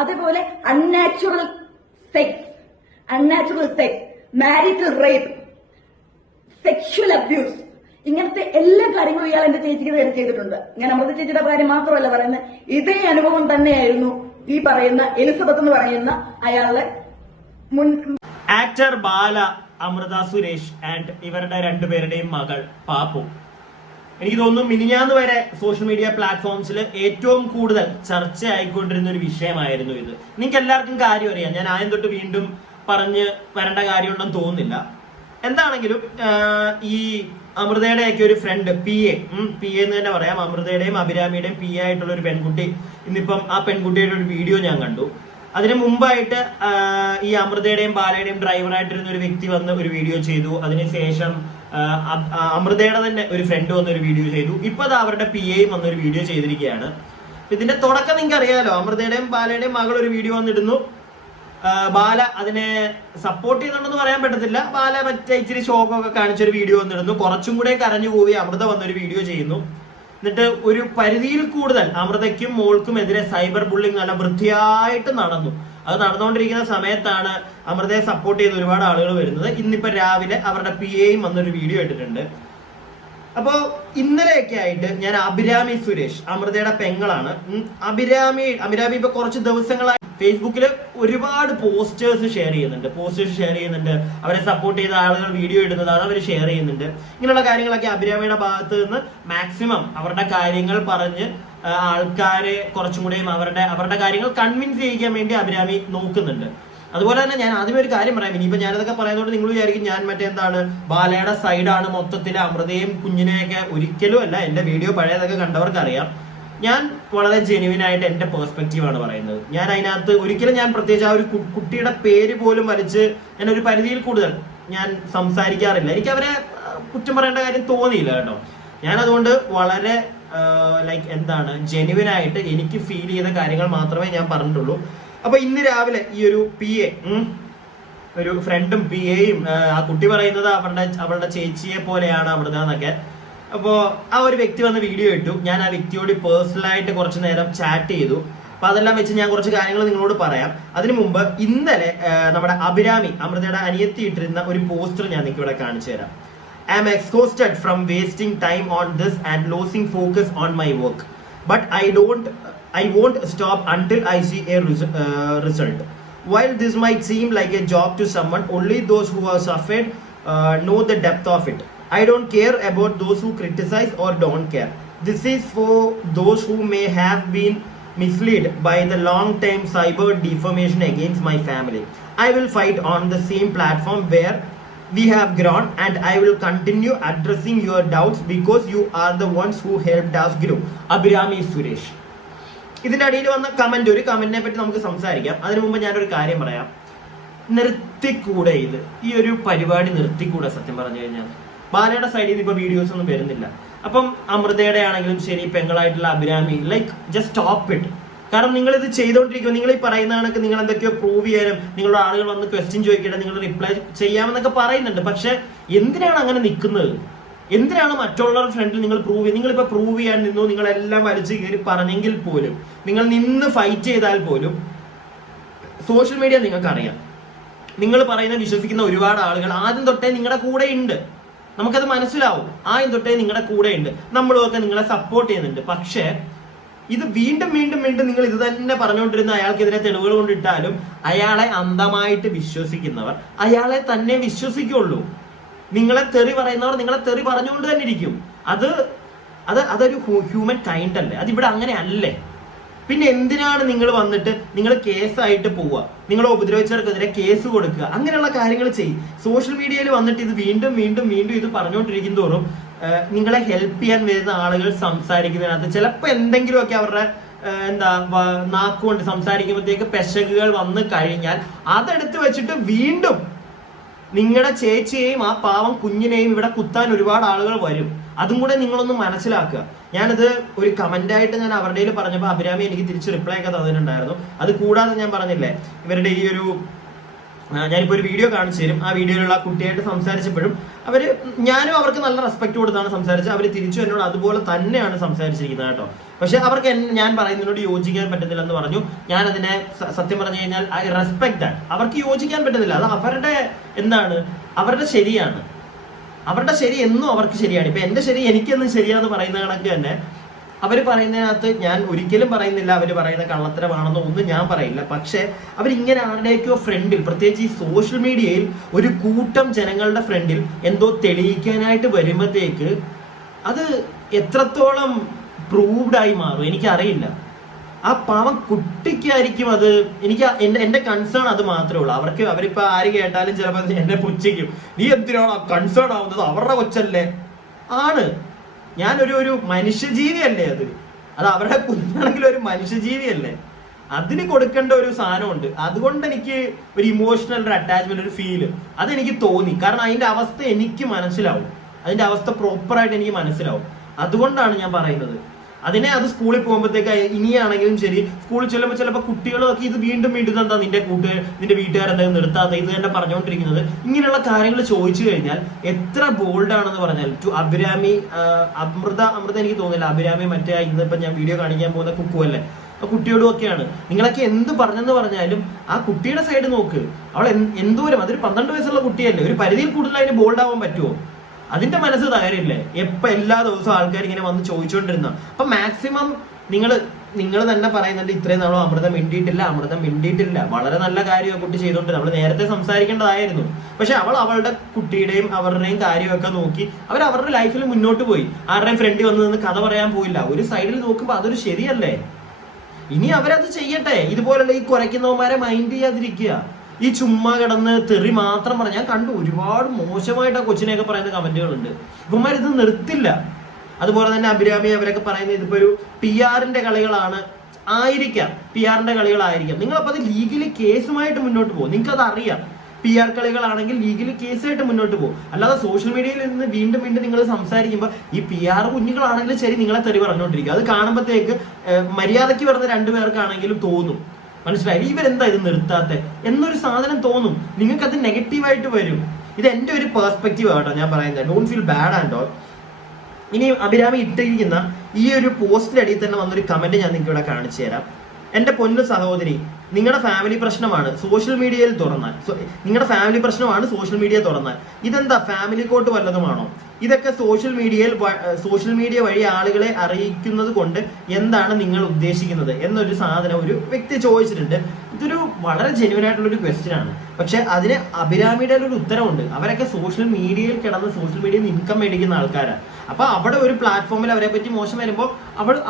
അതേപോലെ unnatural sex, marital rape, sexual abuse, ഇങ്ങനത്തെ എല്ലാ കാര്യങ്ങളും ഇയാൾ എന്റെ ചേച്ചിക്ക് നേരെ ചെയ്തിട്ടുണ്ട്. ഞാൻ അമൃത ചേച്ചിയുടെ കാര്യം മാത്രമല്ല പറയുന്നത്, ഇതേ അനുഭവം തന്നെയായിരുന്നു ഈ പറയുന്ന എലിസബത്ത് എന്ന് പറയുന്ന അയാളുടെ മുൻ ആക്ടർ ബാല, അമൃത സുരേഷ് ആൻഡ് ഇവരുടെ രണ്ടുപേരുടെയും മകൾ പാപ്പു. എനിക്ക് തോന്നുന്നു മിനിഞ്ഞാന്ന് വരെ സോഷ്യൽ മീഡിയ പ്ലാറ്റ്ഫോംസിൽ ഏറ്റവും കൂടുതൽ ചർച്ചയായിക്കൊണ്ടിരുന്ന ഒരു വിഷയമായിരുന്നു ഇത്. നിങ്ങൾക്ക് എല്ലാവർക്കും കാര്യം അറിയാം, ഞാൻ ആദ്യം തൊട്ട് വീണ്ടും പറഞ്ഞ് വരേണ്ട കാര്യമുണ്ടെന്ന് തോന്നുന്നില്ല. എന്താണെങ്കിലും ഈ അമൃതയുടെയൊക്കെ ഒരു ഫ്രണ്ട് പി എ എന്ന് തന്നെ പറയാം, അമൃതയുടെയും അഭിരാമിയുടെയും പി എ ആയിട്ടുള്ള ഒരു പെൺകുട്ടി, ഇന്നിപ്പം ആ പെൺകുട്ടിയുടെ ഒരു വീഡിയോ ഞാൻ കണ്ടു. അതിന് മുമ്പായിട്ട് ഈ അമൃതയുടെയും ബാലയുടെയും ഡ്രൈവറായിട്ടിരുന്ന ഒരു വ്യക്തി വന്ന് ഒരു വീഡിയോ ചെയ്തു. അതിനുശേഷം അമൃതയുടെ തന്നെ ഒരു ഫ്രണ്ട് വന്ന് ഒരു വീഡിയോ ചെയ്തു. ഇപ്പൊ അത് അവരുടെ പി എയും വന്നൊരു വീഡിയോ ചെയ്തിരിക്കുകയാണ്. ഇതിന്റെ തുടക്കം നിങ്ങൾക്ക് അറിയാലോ, അമൃതയുടെയും ബാലയുടെയും മകൾ ഒരു വീഡിയോ വന്നിടുന്നു. ബാല അതിനെ സപ്പോർട്ട് ചെയ്യുന്നുണ്ടെന്ന് പറയാൻ പറ്റത്തില്ല. ബാല മറ്റേ ഇച്ചിരി ഷോക്കൊക്കെ കാണിച്ചൊരു വീഡിയോ വന്നിടുന്നു. കുറച്ചും കൂടെ കരഞ്ഞു പോയി അമൃത വന്നൊരു വീഡിയോ ചെയ്യുന്നു. എന്നിട്ട് ഒരു പരിധിയിൽ കൂടുതൽ അമൃതയ്ക്കും മോൾക്കും എതിരെ സൈബർ ബുള്ളിങ് നല്ല വൃത്തിയായിട്ട് നടന്നു. അത് നടന്നുകൊണ്ടിരിക്കുന്ന സമയത്താണ് അമൃതയെ സപ്പോർട്ട് ചെയ്ത് ഒരുപാട് ആളുകൾ വരുന്നത്. ഇന്നിപ്പോ രാവിലെ അവരുടെ പി എയും വന്നൊരു വീഡിയോ ഇട്ടിട്ടുണ്ട്. അപ്പോ ഇന്നലെയൊക്കെ ആയിട്ട് ഞാൻ അഭിരാമി സുരേഷ്, അമൃതയുടെ പെങ്ങളാണ്, അഭിരാമി ഇപ്പൊ കുറച്ച് ദിവസങ്ങളായി ഫേസ്ബുക്കിൽ ഒരുപാട് പോസ്റ്റേഴ്സ് ഷെയർ ചെയ്യുന്നുണ്ട്. അവരെ സപ്പോർട്ട് ചെയ്ത ആളുകൾ വീഡിയോ ഇടുന്നതാണ്, അവർ ഷെയർ ചെയ്യുന്നുണ്ട്. ഇങ്ങനെയുള്ള കാര്യങ്ങളൊക്കെ അഭിരാമിയുടെ ഭാഗത്ത് നിന്ന് മാക്സിമം അവരുടെ കാര്യങ്ങൾ പറഞ്ഞ് ആൾക്കാരെ കുറച്ചും കൂടെയും അവരുടെ കാര്യങ്ങൾ കൺവിൻസ് ചെയ്യിക്കാൻ വേണ്ടി അഭിരാമി നോക്കുന്നുണ്ട്. അതുപോലെ തന്നെ ഞാൻ ആദ്യമേ ഒരു കാര്യം പറയാം, ഇനിയിപ്പോ ഞാനതൊക്കെ പറയുന്നതുകൊണ്ട് നിങ്ങൾ വിചാരിക്കും ഞാൻ മറ്റെന്താണ് ബാലയുടെ സൈഡാണ് മൊത്തത്തിൽ, അമൃതയും കുഞ്ഞിനെയൊക്കെ. ഒരിക്കലും അല്ല. എന്റെ വീഡിയോ പഴയതൊക്കെ കണ്ടവർക്ക് അറിയാം. ഞാൻ വളരെ ജെന്യുവിൻ ആയിട്ട് എന്റെ പെർസ്പെക്റ്റീവാണ് പറയുന്നത്. ഞാൻ അതിനകത്ത് ഒരിക്കലും ഞാൻ പ്രത്യേകിച്ച് ആ ഒരു കുട്ടിയുടെ പേര് പോലും വലിച്ച് ഞാൻ ഒരു പരിധിയിൽ കൂടുതൽ ഞാൻ സംസാരിക്കാറില്ല. എനിക്ക് അവരെ കുറ്റം പറയേണ്ട കാര്യം തോന്നിയില്ല കേട്ടോ. ഞാൻ അതുകൊണ്ട് വളരെ ജെന്യുവിൻ ആയിട്ട് എനിക്ക് ഫീൽ ചെയ്ത കാര്യങ്ങൾ മാത്രമേ ഞാൻ പറഞ്ഞിട്ടുള്ളൂ. അപ്പൊ ഇന്ന് രാവിലെ ഈ ഒരു പി എ, ഒരു ഫ്രണ്ടും പി എയും, ആ കുട്ടി പറയുന്നത് അവളുടെ ചേച്ചിയെ പോലെയാണ് അമൃത എന്നൊക്കെ. അപ്പോ ആ ഒരു വ്യക്തി വന്ന് വീഡിയോ ഇട്ടു. ഞാൻ ആ വ്യക്തിയോട് പേഴ്സണലായിട്ട് കുറച്ചു നേരം ചാറ്റ് ചെയ്തു. അപ്പൊ അതെല്ലാം വെച്ച് ഞാൻ കുറച്ച് കാര്യങ്ങൾ നിങ്ങളോട് പറയാം. അതിനു മുമ്പ് ഇന്നലെ നമ്മുടെ അഭിരാമി, അമൃതയുടെ അനിയത്തി ഇട്ടിരുന്ന ഒരു പോസ്റ്റർ ഞാൻ നിങ്ങൾക്ക് ഇവിടെ കാണിച്ചു തരാം. I am exhausted from wasting time on this and losing focus on my work. But I won't stop until I see a result. While this might seem like a job to someone, only those who have suffered know the depth of it. I don't care about those who criticize or don't care. This is for those who may have been misled by the long-term cyber defamation against my family. I will fight on the same platform where we have grown, and I will continue addressing your doubts because you are the ones who helped us grow. Abhirami Suresh. ഇതിന്റെ അടിയിൽ വന്ന ഒരു കമന്റിനെ പറ്റി നമുക്ക് സംസാരിക്കാം. അതിനു മുമ്പ് ഞാനൊരു കാര്യം പറയാം. നിർത്തിക്കൂടെ ഇത്? ഈ ഒരു പരിപാടി നിർത്തിക്കൂടെ? സത്യം പറഞ്ഞു കഴിഞ്ഞാൽ ബാലയുടെ സൈഡിൽ നിന്ന് ഇപ്പൊ വീഡിയോസ് ഒന്നും വരുന്നില്ല. അപ്പം അമൃതയുടെ ആണെങ്കിലും ശരി, പെങ്ങളായിട്ടുള്ള അഭിരാമി, ജസ്റ്റ് സ്റ്റോപ്പ് ഇറ്റ്. കാരണം നിങ്ങൾ ഇത് ചെയ്തുകൊണ്ടിരിക്കുമ്പോൾ നിങ്ങൾ ഈ പറയുന്ന കണക്ക് നിങ്ങൾ എന്തൊക്കെയോ പ്രൂവ് ചെയ്യാനും, നിങ്ങളുടെ ആളുകൾ വന്ന് ക്വസ്റ്റ്യൻ ചോദിക്കട്ടെ, നിങ്ങൾ റിപ്ലൈ ചെയ്യാമെന്നൊക്കെ പറയുന്നുണ്ട്. പക്ഷെ എന്തിനാണ് അങ്ങനെ നിൽക്കുന്നത്? എന്തിനാണ് മറ്റുള്ളവരുടെ ഫ്രണ്ടിൽ നിങ്ങൾ നിങ്ങളിപ്പോ പ്രൂവ് ചെയ്യാൻ നിന്നു, നിങ്ങളെല്ലാം വലിച്ചു കയറി പറഞ്ഞെങ്കിൽ പോലും, നിങ്ങൾ നിന്ന് ഫൈറ്റ് ചെയ്താൽ പോലും സോഷ്യൽ മീഡിയ നിങ്ങൾക്ക് അറിയാം. നിങ്ങൾ പറയുന്ന വിശ്വസിക്കുന്ന ഒരുപാട് ആളുകൾ ആദ്യം തൊട്ടേ നിങ്ങളുടെ കൂടെ ഉണ്ട്. നമുക്കത് മനസ്സിലാവും. ആദ്യം തൊട്ടേ നിങ്ങളുടെ കൂടെ ഉണ്ട്. നമ്മളുമൊക്കെ നിങ്ങളെ സപ്പോർട്ട് ചെയ്യുന്നുണ്ട്. പക്ഷേ ഇത് വീണ്ടും നിങ്ങൾ ഇത് തന്നെ പറഞ്ഞുകൊണ്ടിരുന്ന അയാൾക്കെതിരെ തെളിവുകൾ കൊണ്ടിട്ടാലും അയാളെ അന്ധമായിട്ട് വിശ്വസിക്കുന്നവർ അയാളെ തന്നെ വിശ്വസിക്കുള്ളൂ. നിങ്ങളെ തെറി പറയുന്നവർ നിങ്ങളെ തെറി പറഞ്ഞുകൊണ്ട് തന്നെ ഇരിക്കും. അതൊരു ഹ്യൂമൻ കൈൻഡ് അല്ലേ? അതിവിടെ അങ്ങനെ അല്ലേ? പിന്നെ എന്തിനാണ് നിങ്ങൾ വന്നിട്ട് നിങ്ങൾ കേസായിട്ട് പോവുക, നിങ്ങളെ ഉപദ്രവിച്ചവർക്കെതിരെ കേസ് കൊടുക്കുക, അങ്ങനെയുള്ള കാര്യങ്ങൾ ചെയ്യും. സോഷ്യൽ മീഡിയയിൽ വന്നിട്ട് ഇത് വീണ്ടും ഇത് പറഞ്ഞുകൊണ്ടിരിക്കും തോറും നിങ്ങളെ ഹെൽപ്പ് ചെയ്യാൻ വരുന്ന ആളുകൾ സംസാരിക്കുന്നതിനകത്ത് ചിലപ്പോൾ എന്തെങ്കിലുമൊക്കെ അവരുടെ നാക്കുകൊണ്ട് സംസാരിക്കുമ്പോഴത്തേക്ക് പെശകുകൾ വന്നു കഴിഞ്ഞാൽ അതെടുത്ത് വെച്ചിട്ട് വീണ്ടും നിങ്ങളുടെ ചേച്ചിയെയും ആ പാവം കുഞ്ഞിനെയും ഇവിടെ കുത്താൻ ഒരുപാട് ആളുകൾ വരും. അതും കൂടെ നിങ്ങളൊന്ന് മനസ്സിലാക്കുക. ഞാനത് ഒരു കമന്റായിട്ട് ഞാൻ അവരുടെ പറഞ്ഞപ്പോൾ അഭിരാമി എനിക്ക് തിരിച്ച് റിപ്ലൈ ഒക്കെ തന്നിട്ടുണ്ടായിരുന്നു. അത് കൂടാതെ ഞാൻ പറഞ്ഞില്ലേ, ഇവരുടെ ഈ ഒരു ഞാനിപ്പോൾ ഒരു വീഡിയോ കാണിച്ചു തരും. ആ വീഡിയോയിലുള്ള കുട്ടിയായിട്ട് സംസാരിച്ചപ്പോഴും ഞാനും അവർക്ക് നല്ല റെസ്പെക്ട് കൊടുത്താണ് സംസാരിച്ചത്. അവർ തിരിച്ചു എന്നോട് അതുപോലെ തന്നെയാണ് സംസാരിച്ചിരിക്കുന്നത് കേട്ടോ. പക്ഷെ അവർക്ക് ഞാൻ പറയുന്നതിനോട് യോജിക്കാൻ പറ്റുന്നില്ല എന്ന് പറഞ്ഞു. ഞാൻ അതിനെ സത്യം പറഞ്ഞു കഴിഞ്ഞാൽ ഐ റെസ്പെക്ട് ദാറ്റ്. അവർക്ക് യോജിക്കാൻ പറ്റുന്നില്ല, അത് അവരുടെ അവരുടെ ശരിയാണ്. അവരുടെ ശരി എന്നും അവർക്ക് ശരിയാണ്. ഇപ്പൊ എന്റെ ശരി എനിക്കെന്നും ശരിയാന്ന് പറയുന്ന കണക്ക് തന്നെ അവർ പറയുന്നതിനകത്ത് ഞാൻ ഒരിക്കലും പറയുന്നില്ല അവർ പറയുന്ന കള്ളത്തരമാണെന്നോ ഒന്നും ഞാൻ പറയില്ല. പക്ഷെ അവരിങ്ങനെ ആരുടെയൊക്കെയോ ഫ്രണ്ടിൽ, പ്രത്യേകിച്ച് ഈ സോഷ്യൽ മീഡിയയിൽ ഒരു കൂട്ടം ജനങ്ങളുടെ ഫ്രണ്ടിൽ എന്തോ തെളിയിക്കാനായിട്ട് വരുമ്പോഴത്തേക്ക് അത് എത്രത്തോളം പ്രൂവ്ഡ് ആയി മാറും എനിക്കറിയില്ല. ആ പാവം കുട്ടിക്കായിരിക്കും അത്. എനിക്ക് എന്റെ കൺസേൺ അത് മാത്രമേ ഉള്ളൂ. അവരിപ്പോ ആര് കേട്ടാലും ചിലപ്പോൾ എന്നെ പുച്ഛിക്കും, നീ എന്തിനാണ് കൺസേൺ ആവുന്നത്, അവരുടെ കൊച്ചല്ലേ. ആണ്, ഞാനൊരു മനുഷ്യജീവിയല്ലേ, അത് അവരുടെ കുഞ്ഞാണെങ്കിലും ഒരു മനുഷ്യജീവിയല്ലേ, അതിന് കൊടുക്കേണ്ട ഒരു സാധനമുണ്ട്. അതുകൊണ്ട് എനിക്ക് ഒരു ഇമോഷണൽ ഒരു അറ്റാച്ച്മെന്റ്, ഒരു ഫീല് അതെനിക്ക് തോന്നി. കാരണം അതിന്റെ അവസ്ഥ എനിക്ക് മനസ്സിലാവും, അതിന്റെ അവസ്ഥ പ്രോപ്പറായിട്ട് എനിക്ക് മനസ്സിലാവും. അതുകൊണ്ടാണ് ഞാൻ പറയുന്നത്. അത് സ്കൂളിൽ പോകുമ്പോഴത്തേക്ക് ഇനിയാണെങ്കിലും ശരി, സ്കൂളിൽ ചെല്ലുമ്പോൾ ചിലപ്പോൾ കുട്ടികളൊക്കെ ഇത് വീണ്ടും എന്താ നിന്റെ വീട്ടുകാരെന്തായാലും നിർത്താത്ത ഇത് തന്നെ പറഞ്ഞുകൊണ്ടിരിക്കുന്നത്. ഇങ്ങനെയുള്ള കാര്യങ്ങൾ ചോദിച്ചു കഴിഞ്ഞാൽ എത്ര ബോൾഡ് ആണെന്ന് പറഞ്ഞാൽ അമൃത എനിക്ക് തോന്നുന്നില്ല, അഭിരാമി മറ്റേ ഇന്നിപ്പോ ഞാൻ വീഡിയോ കാണിക്കാൻ പോകുന്ന കുക്കു അല്ലേ, ആ കുട്ടിയോടും ഒക്കെയാണ് നിങ്ങളൊക്കെ എന്ത് പറഞ്ഞെന്ന് പറഞ്ഞാലും ആ കുട്ടിയുടെ സൈഡ് നോക്ക്. അവൾ എന്തോരം, അതൊരു 12 വയസ്സുള്ള കുട്ടിയല്ലേ, ഒരു പരിധിയിൽ കൂടുതൽ അതിന് ബോൾഡ് ആവാൻ പറ്റുമോ? അതിന്റെ മനസ്സ് തകരില്ലേ? എപ്പൊ എല്ലാ ദിവസവും ആൾക്കാർ ഇങ്ങനെ വന്ന് ചോദിച്ചുകൊണ്ടിരുന്ന. അപ്പൊ മാക്സിമം നിങ്ങൾ തന്നെ പറയുന്നുണ്ട് ഇത്രയും നാളും അമൃതം മിണ്ടിയിട്ടില്ല. വളരെ നല്ല കാര്യം കുട്ടി ചെയ്തോണ്ട് നമ്മൾ നേരത്തെ സംസാരിക്കേണ്ടതായിരുന്നു. പക്ഷെ അവളുടെ കുട്ടിയുടെയും അവരുടെയും കാര്യമൊക്കെ നോക്കി അവരുടെ ലൈഫിൽ മുന്നോട്ട് പോയി. ആരുടെയും ഫ്രണ്ട് വന്ന് നിന്ന് കഥ പറയാൻ പോയില്ല. ഒരു സൈഡിൽ നോക്കുമ്പോ അതൊരു ശരിയല്ലേ? ഇനി അവരത് ചെയ്യട്ടെ. ഇതുപോലുള്ള ഈ കുറയ്ക്കുന്നവന്മാരെ മൈൻഡ് ചെയ്യാതിരിക്കുക. ഈ ചുമ്മാ കിടന്ന് തെറി മാത്രം പറഞ്ഞ ഞാൻ കണ്ടു. ഒരുപാട് മോശമായിട്ട് ആ കൊച്ചിനെയൊക്കെ പറയുന്ന കമന്റുകളുണ്ട്. ഇവന്മാർ ഇത് നിർത്തില്ല. അതുപോലെ തന്നെ അഭിരാമി അവരൊക്കെ പറയുന്നത് ഇതിപ്പോ ഒരു PR-ന്റെ കളികളാണ് ആയിരിക്കാം. നിങ്ങളപ്പോ അത് ലീഗലി കേസുമായിട്ട് മുന്നോട്ട് പോകും. നിങ്ങൾക്ക് അത് അറിയാം. PR കളികളാണെങ്കിൽ ലീഗലി കേസായിട്ട് മുന്നോട്ട് പോകും. അല്ലാതെ സോഷ്യൽ മീഡിയയിൽ നിന്ന് വീണ്ടും നിങ്ങൾ സംസാരിക്കുമ്പോൾ ഈ PR കുഞ്ഞുങ്ങളാണെങ്കിലും ശരി നിങ്ങളെ തെറി പറഞ്ഞുകൊണ്ടിരിക്കും. അത് കാണുമ്പോഴത്തേക്ക് മര്യാദയ്ക്ക് വരുന്ന 2 പേർക്കാണെങ്കിലും തോന്നും, മനസ്സിലായി ഇവരെന്താ ഇത് നിർത്താത്ത എന്നൊരു സാധനം തോന്നും. നിങ്ങൾക്ക് അത് നെഗറ്റീവായിട്ട് വരും. ഇത് എന്റെ ഒരു പെർസ്പെക്റ്റീവ് ആട്ടോ ഞാൻ പറയുന്നത്. Don't feel bad and all. ഇനി അഭിരാമി ഇട്ടിരിക്കുന്ന ഈ ഒരു പോസ്റ്റിനടിയിൽ തന്നെ വന്നൊരു കമന്റ് ഞാൻ നിങ്ങൾക്ക് ഇവിടെ കാണിച്ചു തരാം. എന്റെ പൊന്നു സഹോദരി, നിങ്ങളുടെ ഫാമിലി പ്രശ്നമാണ് സോഷ്യൽ മീഡിയയിൽ തുറന്നാൽ, ഇതെന്താ ഫാമിലി കോർട്ട് വല്ലതുമാണോ? ഇതൊക്കെ സോഷ്യൽ മീഡിയ വഴി ആളുകളെ അറിയിക്കുന്നത് കൊണ്ട് എന്താണ് നിങ്ങൾ ഉദ്ദേശിക്കുന്നത് എന്നൊരു സാധനം ഒരു വ്യക്തി ചോദിച്ചിട്ടുണ്ട്. ഇതൊരു വളരെ ജെന്യുവൻ ആയിട്ടുള്ള ഒരു ക്വസ്റ്റ്യൻ ആണ്. പക്ഷെ അതിന് അഭിരാമിയുടെ ഒരു ഉത്തരവുണ്ട്. അവരൊക്കെ സോഷ്യൽ മീഡിയയിൽ കിടന്ന് സോഷ്യൽ മീഡിയയിൽ നിന്ന് ഇൻകം മേടിക്കുന്ന ആൾക്കാരാണ്. അപ്പൊ അവിടെ ഒരു പ്ലാറ്റ്ഫോമിൽ അവരെ പറ്റി മോശം വരുമ്പോൾ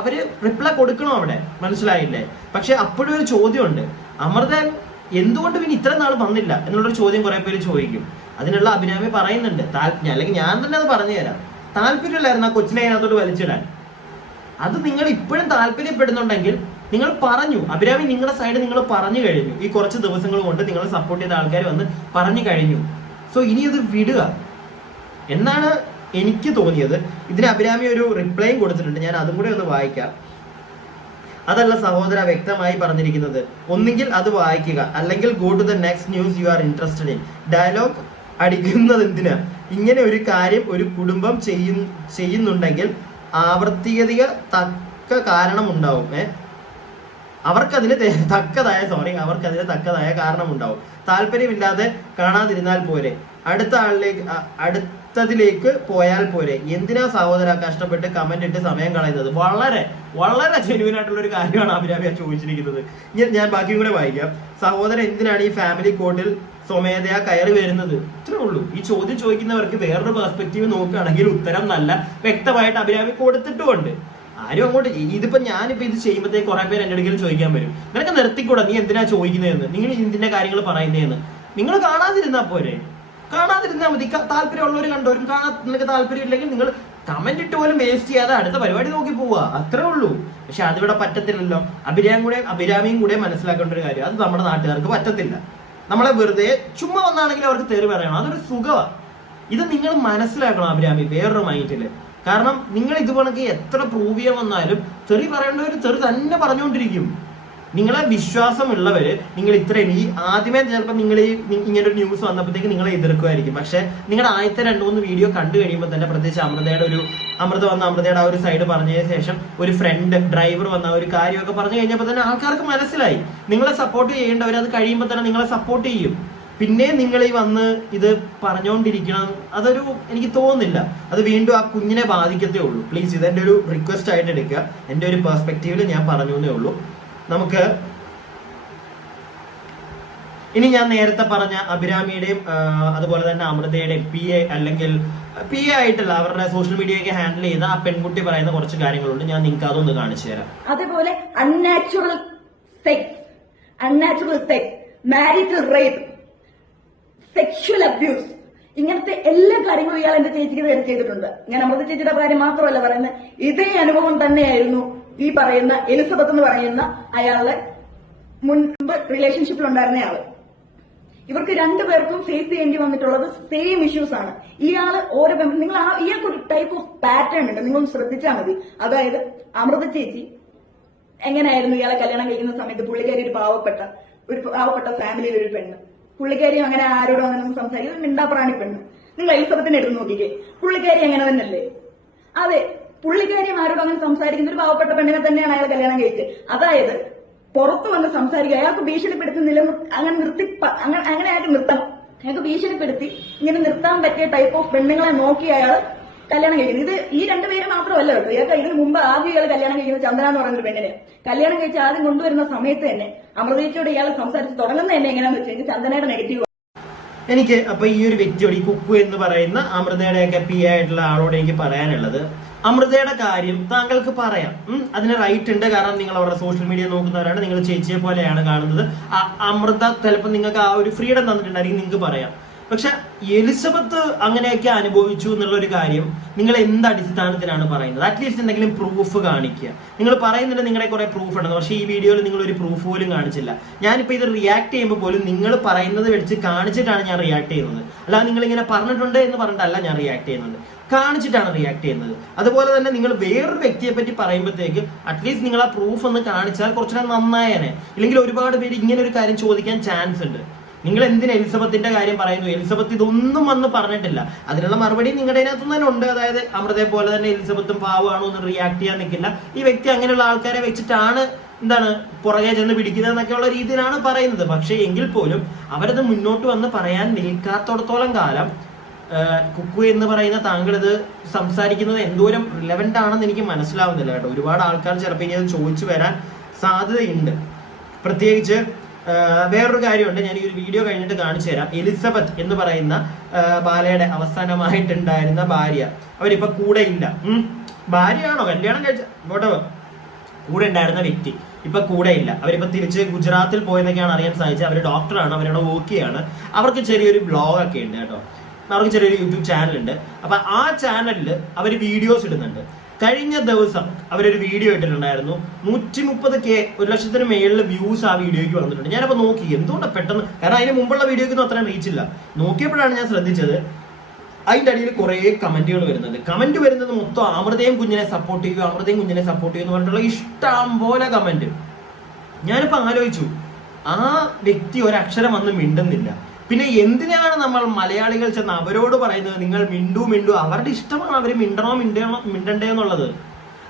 അവര് റിപ്ലൈ കൊടുക്കണം അവിടെ, മനസ്സിലായില്ലേ? പക്ഷെ അപ്പോഴും ഒരു ചോദ്യമുണ്ട്, അമൃത എന്തുകൊണ്ട് പിന്നെ ഇത്ര നാൾ വന്നില്ല എന്നുള്ളൊരു ചോദ്യം കുറെ പേര് ചോദിക്കും. അതിനുള്ള അഭിരാമി പറയുന്നുണ്ട്, അല്ലെങ്കിൽ ഞാൻ തന്നെ അത് പറഞ്ഞു തരാം. താല്പര്യമില്ലായിരുന്നു ആ കൊച്ചിനെ അതിനകത്തോട്ട് വലിച്ചിടാൻ. അത് നിങ്ങൾ ഇപ്പോഴും താല്പര്യപ്പെടുന്നുണ്ടെങ്കിൽ നിങ്ങൾ പറഞ്ഞു, അഭിരാമി നിങ്ങളുടെ സൈഡ് നിങ്ങൾ പറഞ്ഞു കഴിഞ്ഞു. ഈ കുറച്ച് ദിവസങ്ങൾ കൊണ്ട് നിങ്ങൾ സപ്പോർട്ട് ചെയ്ത ആൾക്കാർ വന്ന് പറഞ്ഞു കഴിഞ്ഞു. സോ ഇനി അത് വിടുക എന്നാണ് എനിക്ക് തോന്നിയത്. ഇതിന് അഭിരാമി ഒരു റിപ്ലൈയും കൊടുത്തിട്ടുണ്ട്. ഞാൻ അതും കൂടെ ഒന്ന് വായിക്കാം. അതല്ല സഹോദര വ്യക്തമായി പറഞ്ഞിരിക്കുന്നത്, ഒന്നുകിൽ അത് വായിക്കുക, അല്ലെങ്കിൽ go to the next news you are interested in. Dialogue അടിക്കുന്നത് എന്തിനാ? ഇങ്ങനെ ഒരു കാര്യം ഒരു കുടുംബം ചെയ്യുന്നുണ്ടെങ്കിൽ ആവർത്തികത തക്ക കാരണം ഉണ്ടാവും. അവർക്കതിന് തക്കതായ കാരണം ഉണ്ടാവും. താല്പര്യമില്ലാതെ കാണാതിരുന്നാൽ പോരെ, അടുത്തതിലേക്ക് പോയാൽ പോരെ. എന്തിനാ സഹോദര കഷ്ടപ്പെട്ട് കമന്റ് ഇട്ട് സമയം കളയുന്നത്? വളരെ വളരെ ജെന്യുവൻ ആയിട്ടുള്ള ഒരു കാര്യമാണ് അഭിരാമി ചോദിച്ചിരിക്കുന്നത്. ഞാൻ ബാക്കിയും കൂടെ വായിക്കാം. സഹോദരൻ എന്തിനാണ് ഈ ഫാമിലി കോർട്ടിൽ സ്വമേധയാ കയറി വരുന്നത്? ഇത്രേ ഉള്ളൂ. ഈ ചോദ്യം ചോദിക്കുന്നവർക്ക് വേറൊരു പെർസ്പെക്റ്റീവ് നോക്കുകയാണെങ്കിൽ ഉത്തരം നല്ല വ്യക്തമായിട്ട് അഭിരാമി കൊടുത്തിട്ടുമുണ്ട്. ആരും അങ്ങോട്ട് ഇതിപ്പോ ഞാനിപ്പോ ഇത് ചെയ്യുമ്പോഴത്തേക്ക് കുറെ പേര് എന്റെ അടുക്കൽ ചോദിക്കാൻ വരും, നിനക്ക് നിർത്തിക്കൂടാ, നീ എന്തിനാ ചോദിക്കുന്നതെന്ന്, നിങ്ങൾ ഇതിന്റെ കാര്യങ്ങൾ പറയുന്നതെന്ന്. നിങ്ങൾ കാണാതിരുന്നാ പോരെ, കാണാതിരുന്നാൽ മതി. താല്പര്യമുള്ളവർ കണ്ടോരും, നിനക്ക് താല്പര്യമില്ലെങ്കിൽ നിങ്ങൾ കമന്റ് ഇട്ട് പോലും വേസ്റ്റ് ചെയ്യാതെ അടുത്ത പരിപാടി നോക്കി പോവുക, അത്രേ ഉള്ളൂ. പക്ഷെ അതിവിടെ പറ്റത്തില്ലല്ലോ. അഭിരാമിയും കൂടെ മനസ്സിലാക്കേണ്ട ഒരു കാര്യം, അത് നമ്മുടെ നാട്ടുകാർക്ക് പറ്റത്തില്ല. നമ്മളെ വെറുതെ ചുമ്മാ വന്നാണെങ്കിൽ അവർക്ക് തെറി പറയണം, അതൊരു സുഖമാണ്. ഇത് നിങ്ങൾ മനസ്സിലാക്കണം അഭിരാമി വേറൊരു മൈൻഡില്. കാരണം നിങ്ങൾ ഇതുപോലൊക്കെ എത്ര പ്രൂവ് ചെയ്യാൻ വന്നാലും തെറി പറയേണ്ടവർ തെറി തന്നെ പറഞ്ഞുകൊണ്ടിരിക്കും. നിങ്ങളെ വിശ്വാസമുള്ളവര് നിങ്ങൾ ഇത്രയും ഈ ആദ്യമേ ചിലപ്പോൾ നിങ്ങൾ ഈ ഇങ്ങനെ ഒരു ന്യൂസ് വന്നപ്പോഴത്തേക്ക് നിങ്ങളെ എതിർക്കുമായിരിക്കും. പക്ഷെ നിങ്ങളുടെ ആദ്യത്തെ 2-3 വീഡിയോ കണ്ടു കഴിയുമ്പോൾ തന്നെ പ്രത്യേകിച്ച് അമൃതയുടെ ആ ഒരു സൈഡ് പറഞ്ഞതിന് ശേഷം ഒരു ഫ്രണ്ട് ഡ്രൈവർ വന്ന ഒരു കാര്യമൊക്കെ പറഞ്ഞു കഴിഞ്ഞപ്പോൾ തന്നെ ആൾക്കാർക്ക് മനസ്സിലായി നിങ്ങളെ സപ്പോർട്ട് ചെയ്യേണ്ടവർ അത് കഴിയുമ്പോൾ തന്നെ നിങ്ങളെ സപ്പോർട്ട് ചെയ്യും. പിന്നെ നിങ്ങൾ ഈ വന്ന് ഇത് പറഞ്ഞുകൊണ്ടിരിക്കണം എനിക്ക് തോന്നുന്നില്ല അത് വീണ്ടും ആ കുഞ്ഞിനെ ബാധിക്കത്തേ ഉള്ളൂ. പ്ലീസ് ഇതെന്റെ ഒരു റിക്വസ്റ്റ് ആയിട്ട് എടുക്കുക. എന്റെ ഒരു പെർസ്പെക്റ്റീവില് ഞാൻ പറഞ്ഞു എന്നേ ഉള്ളൂ. നമുക്ക് ഇനി ഞാൻ നേരത്തെ പറഞ്ഞ അഭിരാമിയുടെയും അതുപോലെ തന്നെ അമൃതയുടെയും പി എ ആയിട്ടുള്ള അവരുടെ സോഷ്യൽ മീഡിയയൊക്കെ ഹാൻഡിൽ ചെയ്ത ആ പെൺകുട്ടി പറയുന്ന കുറച്ച് കാര്യങ്ങളുണ്ട്. ഞാൻ നിങ്ങൾക്ക് അതൊന്ന് കാണിച്ചു തരാം. അതേപോലെ unnatural sex, marital rape, sexual abuse, ഇങ്ങനത്തെ എല്ലാ കാര്യങ്ങളും ഇയാൾ എന്റെ ചേച്ചിക്ക് നേരെ ചെയ്തിട്ടുണ്ട്. ഞാൻ അമൃത ചേച്ചിയുടെ കാര്യം മാത്രമല്ല പറയുന്നത്, ഇതേ അനുഭവം തന്നെയായിരുന്നു ഈ പറയുന്ന എലിസബത്ത് എന്ന് പറയുന്ന അയാളുടെ മുൻപ് റിലേഷൻഷിപ്പിൽ ഉണ്ടായിരുന്നയാള്. ഇവർക്ക് രണ്ടുപേർക്കും ഫേസ് ചെയ്യേണ്ടി വന്നിട്ടുള്ളത് സെയിം ഇഷ്യൂസ് ആണ്. ഇയാള് ഓരോ നിങ്ങൾ ഇയാൾക്ക് ഒരു ടൈപ്പ് ഓഫ് പാറ്റേൺ ഉണ്ട്, നിങ്ങളൊന്ന് ശ്രദ്ധിച്ചാൽ മതി. അതായത് അമൃത ചേച്ചി എങ്ങനെയായിരുന്നു ഇയാളെ കല്യാണം കഴിക്കുന്ന സമയത്ത് പുള്ളിക്കാരി ഒരു പാവപ്പെട്ട ഫാമിലിയിൽ ഒരു പെണ്ണ്, പുള്ളിക്കാരി അങ്ങനെ ആരോടും അങ്ങനെ ഒന്നും സംസാരിക്കുന്നത് മിണ്ടാപ്രാണി പെണ്ണ്. നിങ്ങൾ എലിസബത്തിനെ എടുത്ത് നോക്കിക്കേ, പുള്ളിക്കാരി അങ്ങനെ തന്നെയല്ലേ? അതെ, പുള്ളിക്കാരിയും ആരോടും അങ്ങനെ സംസാരിക്കുന്ന ഒരു പാവപ്പെട്ട പെണ്ണിനെ തന്നെയാണ് അയാൾ കല്യാണം കഴിച്ചത്. അതായത് പുറത്തു വന്ന് സംസാരിക്കുക, അയാൾക്ക് ഭീഷണിപ്പെടുത്തുന്നില്ല, അങ്ങനെ അയാൾക്ക് നിർത്തണം. അയാൾക്ക് ഭീഷണിപ്പെടുത്തി ഇങ്ങനെ നിർത്താൻ പറ്റിയ ടൈപ്പ് ഓഫ് പെണ്ണുങ്ങളെ നോക്കി അയാൾ കല്യാണം കഴിക്കുന്നത്. ഇത് ഈ രണ്ടുപേരും മാത്രമല്ല കേട്ടോ. ഇയാൾക്ക് ഇതിന് മുമ്പ് ആദ്യം ഇയാൾ കല്യാണം കഴിക്കുന്നത് ചന്ദന എന്ന് പറയുന്ന ഒരു പെണ്ണിനെ കല്യാണം കഴിച്ച് ആദ്യം കൊണ്ടുവരുന്ന സമയത്ത് തന്നെ അമൃതയോട് ഇയാൾ സംസാരിച്ച് തുടങ്ങുന്ന തന്നെ എങ്ങനെയാന്ന് വെച്ച് കഴിഞ്ഞാൽ ചന്ദനയുടെ നെഗറ്റീവ്. എനിക്ക് അപ്പൊ ഈ ഒരു വ്യക്തിയോട്, ഈ കുക്കു എന്ന് പറയുന്ന അമൃതയുടെയൊക്കെ പി ആയിട്ടുള്ള ആളോട് എനിക്ക് പറയാനുള്ളത്, അമൃതയുടെ കാര്യം താങ്കൾക്ക് പറയാം, അതിന് റൈറ്റ് ഉണ്ട്. കാരണം നിങ്ങൾ അവരുടെ സോഷ്യൽ മീഡിയ നോക്കുന്നവരാണ്, നിങ്ങൾ ചേച്ചിയെ പോലെയാണ് കാണുന്നത്. അമൃത ചിലപ്പോൾ നിങ്ങൾക്ക് ആ ഒരു ഫ്രീഡം തന്നിട്ടുണ്ടായിരിക്കും, നിങ്ങൾക്ക് പറയാം. പക്ഷെ എലിസബത്ത് അങ്ങനെയൊക്കെ അനുഭവിച്ചു എന്നുള്ള ഒരു കാര്യം നിങ്ങൾ എന്ത് അടിസ്ഥാനത്തിലാണ് പറയുന്നത്? അറ്റ്ലീസ്റ്റ് എന്തെങ്കിലും പ്രൂഫ് കാണിക്കുക. നിങ്ങൾ പറയുന്നുണ്ട് നിങ്ങളുടെ കുറെ പ്രൂഫ് ഉണ്ടെന്ന്, പക്ഷേ ഈ വീഡിയോയിൽ നിങ്ങൾ ഒരു പ്രൂഫ് പോലും കാണിച്ചില്ല. ഞാനിപ്പോൾ ഇത് റിയാക്ട് ചെയ്യുമ്പോൾ പോലും നിങ്ങൾ പറയുന്നത് വെച്ച് കാണിച്ചിട്ടാണ് ഞാൻ റിയാക്ട് ചെയ്യുന്നത്. അല്ലാതെ നിങ്ങൾ ഇങ്ങനെ പറഞ്ഞിട്ടുണ്ട് എന്ന് പറഞ്ഞിട്ടല്ല ഞാൻ റിയാക്ട് ചെയ്യുന്നത്, കാണിച്ചിട്ടാണ് റിയാക്ട് ചെയ്യുന്നത്. അതുപോലെ തന്നെ നിങ്ങൾ വേറൊരു വ്യക്തിയെ പറ്റി പറയുമ്പോഴത്തേക്ക് അറ്റ്ലീസ്റ്റ് നിങ്ങൾ ആ പ്രൂഫ് ഒന്ന് കാണിച്ചാൽ കുറച്ചുകൂടെ നന്നായേനെ. ഇല്ലെങ്കിൽ ഒരുപാട് പേര് ഇങ്ങനെ ഒരു കാര്യം ചോദിക്കാൻ ചാൻസ് ഉണ്ട്. നിങ്ങൾ എന്തിന് എലിസബത്തിന്റെ കാര്യം പറയുന്നു? എലിസബത്ത് ഇതൊന്നും വന്ന് പറഞ്ഞിട്ടില്ല. അതിനുള്ള മറുപടി നിങ്ങളുടെ അതിനകത്ത് തന്നെ ഉണ്ട്. അതായത് അമൃതയെ പോലെ തന്നെ എലിസബത്തും പാവമാണോ എന്ന് റിയാക്ട് ചെയ്യാൻ നിൽക്കില്ല. ഈ വ്യക്തി അങ്ങനെയുള്ള ആൾക്കാരെ വെച്ചിട്ടാണ് പുറകെ ചെന്ന് പിടിക്കുന്നത് എന്നൊക്കെയുള്ള രീതിയിലാണ് പറയുന്നത്. പക്ഷേ എങ്കിൽ പോലും അവരത് മുന്നോട്ട് വന്ന് പറയാൻ നിൽക്കാത്തോടത്തോളം കാലം കുക്കു എന്ന് പറയുന്ന താങ്കൾ ഇത് സംസാരിക്കുന്നത് എന്തോരം റിലവന്റ് ആണെന്ന് എനിക്ക് മനസ്സിലാവുന്നില്ല കേട്ടോ. ഒരുപാട് ആൾക്കാർ ചിലപ്പോൾ ഇനി അത് ചോദിച്ചു വരാൻ സാധ്യതയുണ്ട്. പ്രത്യേകിച്ച് വേറൊരു കാര്യമുണ്ട്, ഞാൻ ഈ ഒരു വീഡിയോ കഴിഞ്ഞിട്ട് കാണിച്ചു തരാം. എലിസബത്ത് എന്ന് പറയുന്ന ബാലയുടെ അവസാനമായിട്ടുണ്ടായിരുന്ന ഭാര്യ, അവരിപ്പൊ കൂടെ ഇല്ല. ഭാര്യയാണോ കല്യാണം കഴിച്ച കൂടെ ഉണ്ടായിരുന്ന വ്യക്തി ഇപ്പൊ കൂടെ ഇല്ല. അവരിപ്പോ തിരിച്ച് ഗുജറാത്തിൽ പോയെന്നൊക്കെയാണ് അറിയാൻ സാധിച്ചത്. അവർ ഡോക്ടറാണ്, അവരവിടെ വർക്ക് ചെയ്യാണ്. അവർക്ക് ചെറിയൊരു ബ്ലോഗ് ഒക്കെ ഉണ്ട് കേട്ടോ. അവർക്ക് ചെറിയൊരു യൂട്യൂബ് ചാനൽ ഉണ്ട്. അപ്പൊ ആ ചാനലിൽ അവർ വീഡിയോസ് ഇടുന്നുണ്ട്. കഴിഞ്ഞ ദിവസം അവരൊരു വീഡിയോ ഇട്ടിട്ടുണ്ടായിരുന്നു. 130K 1,00,000 മേളിൽ വ്യൂസ് ആ വീഡിയോയ്ക്ക് വന്നിട്ടുണ്ട്. ഞാനപ്പോൾ നോക്കി എന്തുകൊണ്ടാണ് പെട്ടെന്ന്, കാരണം അതിന് മുമ്പുള്ള വീഡിയോയ്ക്കൊന്നും അത്രയും റീച്ച് ഇല്ല. നോക്കിയപ്പോഴാണ് ഞാൻ ശ്രദ്ധിച്ചത് അതിന്റെ അടിയിൽ കുറെ കമന്റുകൾ വരുന്നത്. കമന്റ് വരുന്നത് മൊത്തം അമൃതയും കുഞ്ഞിനെ സപ്പോർട്ട് ചെയ്യുക, അമൃതയും കുഞ്ഞിനെ സപ്പോർട്ട് ചെയ്യുക എന്ന് പറഞ്ഞിട്ടുള്ള ഇഷ്ടം പോലെ കമന്റ്. ഞാനിപ്പോ ആലോചിച്ചു, ആ വ്യക്തി ഒരക്ഷരം വന്ന് മിണ്ടുന്നില്ല. പിന്നെ എന്തിനാണ് നമ്മൾ മലയാളികൾ ചെന്ന് അവരോട് പറയുന്നത് നിങ്ങൾ മിണ്ടു? അവരുടെ ഇഷ്ടമാണ് അവർ മിണ്ടണ്ടേ എന്നുള്ളത്.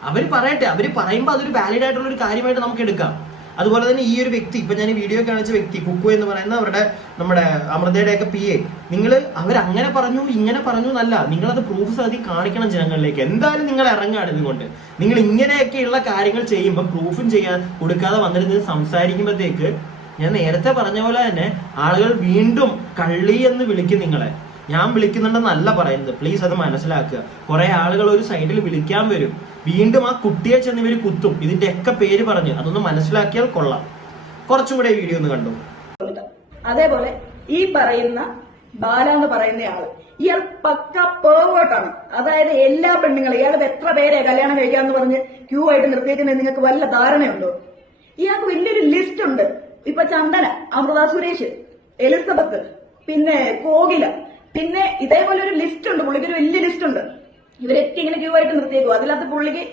അവർ പറയട്ടെ, അവർ പറയുമ്പോൾ അതൊരു വാലിഡ് ആയിട്ടുള്ള ഒരു കാര്യമായിട്ട് നമുക്ക് എടുക്കാം. അതുപോലെ തന്നെ ഈ ഒരു വ്യക്തി, ഇപ്പൊ ഞാൻ ഈ വീഡിയോ കാണിച്ച വ്യക്തി കുക്കു എന്ന് പറയുന്ന നമ്മുടെ അമൃതയുടെയൊക്കെ PA, അവരങ്ങനെ പറഞ്ഞു ഇങ്ങനെ പറഞ്ഞു എന്നല്ല, നിങ്ങളത് പ്രൂഫ് സതി കാണിക്കണം ജനങ്ങളിലേക്ക്. എന്തായാലും നിങ്ങൾ ഇറങ്ങാണ് ഇതുകൊണ്ട്. നിങ്ങൾ ഇങ്ങനെയൊക്കെയുള്ള കാര്യങ്ങൾ ചെയ്യുമ്പോൾ പ്രൂഫും കൊടുക്കാതെ വന്നിരുന്ന് സംസാരിക്കുമ്പോഴത്തേക്ക് ഞാൻ നേരത്തെ പറഞ്ഞ പോലെ തന്നെ ആളുകൾ വീണ്ടും കള്ളി എന്ന് വിളിക്കും നിങ്ങളെ. ഞാൻ വിളിക്കുന്നുണ്ടെന്നല്ല പറയുന്നത്, പ്ലീസ് അത് മനസ്സിലാക്കുക. കുറെ ആളുകൾ ഒരു സൈഡിൽ വിളിക്കാൻ വരും, വീണ്ടും ആ കുട്ടിയെ ചെന്ന് ഇവർ കുത്തും. ഇതിന്റെ ഒക്കെ പേര് പറഞ്ഞ് അതൊന്ന് മനസ്സിലാക്കിയാൽ കൊള്ളാം. കുറച്ചും കൂടെ വീഡിയോ ഒന്ന് കണ്ടു. അതേപോലെ ഈ പറയുന്ന ബാല എന്ന് പറയുന്നയാള്, ഇയാൾ പക്ക പേർവേർട്ടാണ്. അതായത് എല്ലാ പെണ്ണുങ്ങളും, ഇയാൾക്ക് എത്ര പേരെ കല്യാണം കഴിക്കാന്ന് പറഞ്ഞ് ക്യൂ ആയിട്ട് നിർത്തിയേക്കുന്നത് നിങ്ങൾക്ക് വല്ല ധാരണയുണ്ടോ? ഇയാൾക്ക് വലിയൊരു ലിസ്റ്റ് ഉണ്ട്. ഇപ്പൊ ചന്ദന, അമൃത സുരേഷ്, എലിസബത്ത്, പിന്നെ കോകില, പിന്നെ ഇതേപോലെ ഒരു ലിസ്റ്റ് ഉണ്ട്. പുള്ളിക്ക് ഒരു വലിയ ലിസ്റ്റ് ഉണ്ട്. ഇവരൊക്കെ ഇങ്ങനെ ക്യൂ ആയിട്ട് നിർത്തിയേക്കും. അതിനകത്ത് പുള്ളിക്ക്